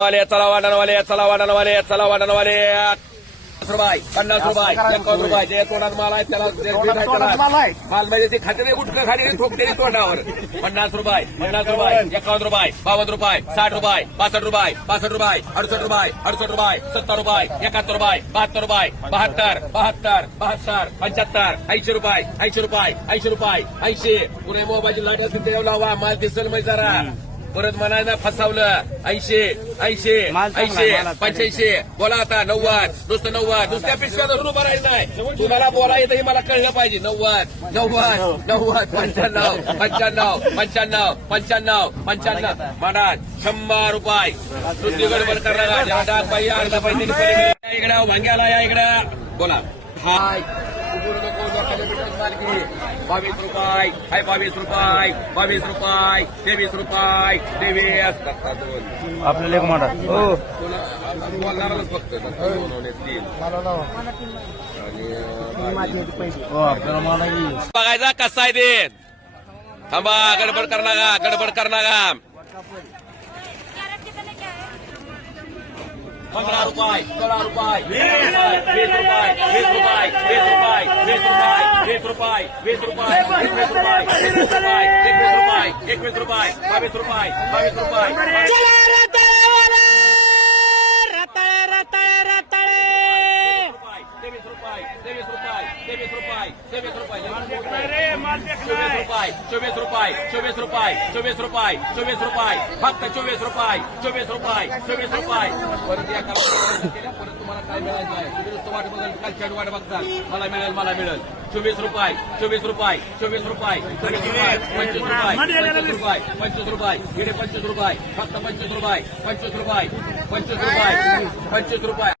वाले चला वाढणवाले चला वाढणवाले चला वाढणवाले 50 रुपये 51 रुपये जे तोंडात माल आहे त्याला माल म्हणजे ती खात्री उठणं खाली ठोकते तोंडावर 50 रुपये 51 रुपये 52 रुपये 60 रुपये 65 रुपये 65 रुपये 68 रुपये 68 रुपये 70 रुपये 71 रुपये 72 रुपये 72 72 72 75 80 रुपये 80 रुपये 80 रुपये 80 पुणे मोबाईल लाट असेल ते लावा माल दिसेल मग जरा परत म्हणायला फसवलं 80 80 80 85 बोला आता 90 नुसतं 90 नुसत्या पिशव्या धरून उभं राहायचं नाही तुम्हाला बोला येतं हे मला कळलं पाहिजे 90 90 90 95 95 95 95 95 म्हणा 100 रुपये नुसती गडबड करणार डाग पाहिजे अर्धा पाहिजे इकडे भांग्याला या इकडे बोला हाय 22 रुपये हाय 22 रुपये 22 रुपये 23 रुपये 23 आपल्याला एक म्हणा हो बोलणारच फक्त 3 हो आपल्याला मला बघायचा कसा आहे ते थांबा गडबड करणार का 15 रुपये 16 रुपये 20 रुपये 20 रुपये 20 रुपये 20 रुपये 20 रुपये 20 रुपये 21 रुपये 21 रुपये 22 रुपये 22 रुपये 23 रुपये फक्त 24 रुपये परत या परत तुम्हाला काय मिळायचं आहे तुम्ही वाट बघाल कालच्या वाट बघताल मला मिळेल 24 रुपये 25 रुपये 25 रुपये 25 रुपये इकडे 25 रुपये फक्त 25 रुपये 25 रुपये 25 रुपये 25 रुपये